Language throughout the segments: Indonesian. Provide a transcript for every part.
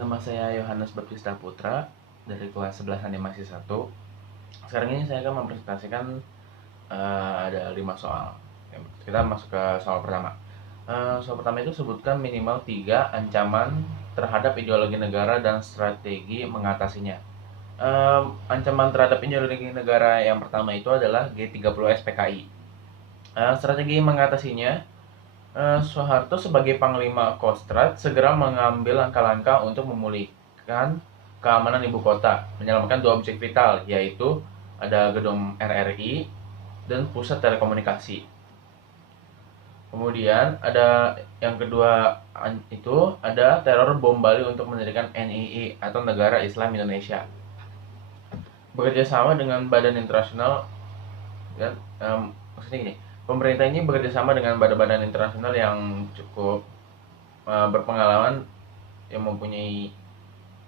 Nama saya Yohanes Baptista Putra dari kelas 11 animasi 1. Sekarang ini saya akan mempresentasikan ada 5 soal. Kita masuk ke soal pertama. Soal pertama itu sebutkan minimal 3 ancaman terhadap ideologi negara dan strategi mengatasinya. Ancaman terhadap ideologi negara yang pertama itu adalah G30S PKI. Strategi mengatasinya, Soeharto sebagai Panglima Kostrad segera mengambil langkah-langkah untuk memulihkan keamanan ibu kota, menyelamatkan 2 objek vital, yaitu ada gedung RRI dan pusat telekomunikasi. Kemudian ada yang kedua itu ada teror bom Bali untuk mendirikan NII atau Negara Islam Indonesia. Bekerja sama dengan badan internasional dan maksudnya gini, pemerintah ini bekerja sama dengan badan-badan internasional yang cukup berpengalaman, yang mempunyai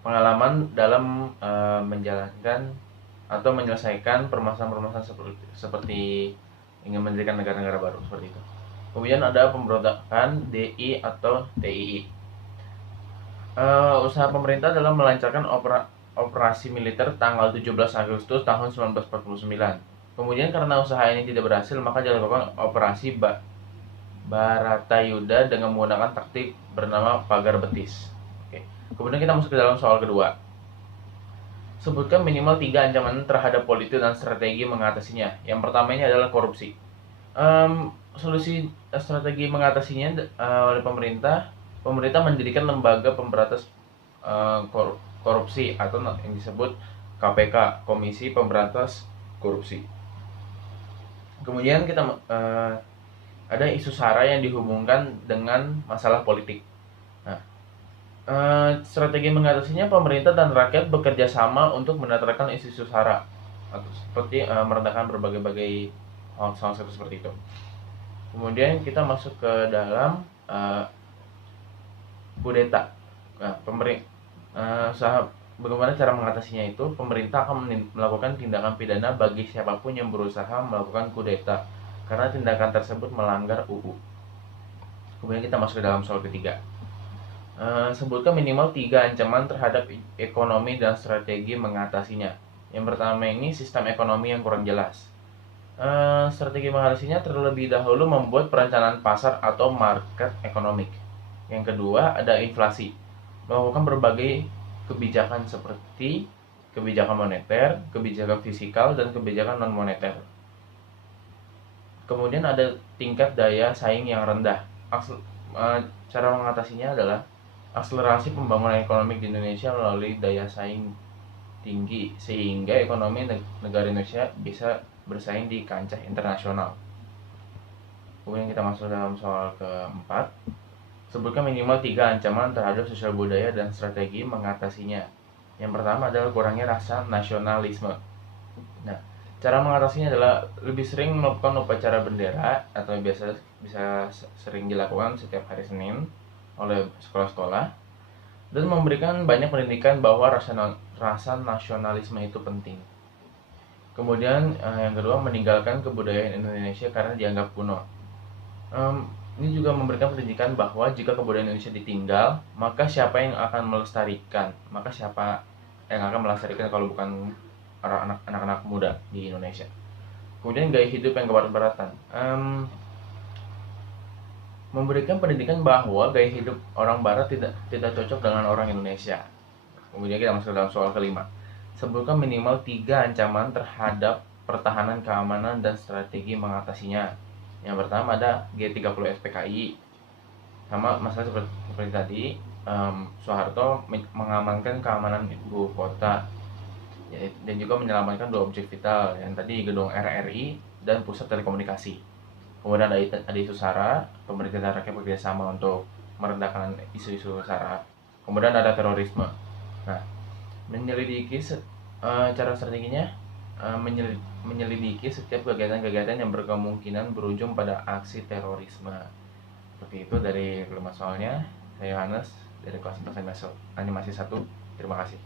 pengalaman dalam menjalankan atau menyelesaikan permasalahan-permasalahan seperti ingin mendirikan negara-negara baru seperti itu. Kemudian ada pemberontakan DI atau TII. Usaha pemerintah dalam melancarkan operasi militer tanggal 17 Agustus tahun 1949. Kemudian karena usaha ini tidak berhasil, maka dilakukan operasi Baratayuda dengan menggunakan taktik bernama pagar betis. Oke. Kemudian kita masuk ke dalam soal kedua. Sebutkan minimal 3 ancaman terhadap politik dan strategi mengatasinya. Yang pertama ini adalah korupsi. Solusi strategi mengatasinya oleh pemerintah mendirikan lembaga pemberantas korupsi atau yang disebut KPK, Komisi Pemberantas Korupsi. Kemudian kita ada isu SARA yang dihubungkan dengan masalah politik. Nah, strategi mengatasinya, pemerintah dan rakyat bekerja sama untuk menetralkan isu-isu SARA, atau seperti merendahkan berbagai hal seperti itu. Kemudian kita masuk ke dalam kudeta. Nah, bagaimana cara mengatasinya itu? Pemerintah akan melakukan tindakan pidana bagi siapapun yang berusaha melakukan kudeta, karena tindakan tersebut melanggar UU. Kemudian kita masuk ke dalam soal ketiga. Sebutkan minimal 3 ancaman terhadap ekonomi dan strategi mengatasinya. Yang pertama ini sistem ekonomi yang kurang jelas. Strategi mengatasinya terlebih dahulu membuat perencanaan pasar atau market ekonomik. Yang kedua ada inflasi, melakukan berbagai kebijakan seperti kebijakan moneter, kebijakan fiskal, dan kebijakan non moneter. Kemudian ada tingkat daya saing yang rendah. Cara mengatasinya adalah akselerasi pembangunan ekonomi di Indonesia melalui daya saing tinggi, sehingga ekonomi negara Indonesia bisa bersaing di kancah internasional. Kemudian kita masuk dalam soal keempat. Sebutkan minimal 3 ancaman terhadap sosial budaya dan strategi mengatasinya. Yang pertama adalah kurangnya rasa nasionalisme. Nah, cara mengatasinya adalah lebih sering melakukan upacara bendera, atau bisa sering dilakukan setiap hari Senin oleh sekolah-sekolah, dan memberikan banyak pendidikan bahwa rasa nasionalisme itu penting. Kemudian yang kedua, meninggalkan kebudayaan Indonesia karena dianggap kuno. Ini juga memberikan pendidikan bahwa jika kebudayaan Indonesia ditinggal, maka siapa yang akan melestarikan? Maka siapa yang akan melestarikan kalau bukan anak-anak muda di Indonesia? Kemudian gaya hidup yang kebarat-baratan. Memberikan pendidikan bahwa gaya hidup orang Barat tidak cocok dengan orang Indonesia. Kemudian kita masuk dalam soal kelima. Sebutkan minimal 3 ancaman terhadap pertahanan keamanan dan strategi mengatasinya. Yang pertama ada G30S PKI. Sama masalah seperti tadi, Soeharto mengamankan keamanan ibu kota dan juga menyelamatkan 2 objek vital, yang tadi gedung RRI dan pusat telekomunikasi. Kemudian ada isu SARA, pemerintah dan rakyat bekerja sama untuk merendahkan isu-isu SARA. Kemudian ada terorisme. Nah, menyelidiki cara strateginya, menyelidiki setiap kegiatan-kegiatan yang berkemungkinan berujung pada aksi terorisme. Seperti itu dari 5 soalnya. Saya Yohanes dari kelas 4 animasi 1. Terima kasih.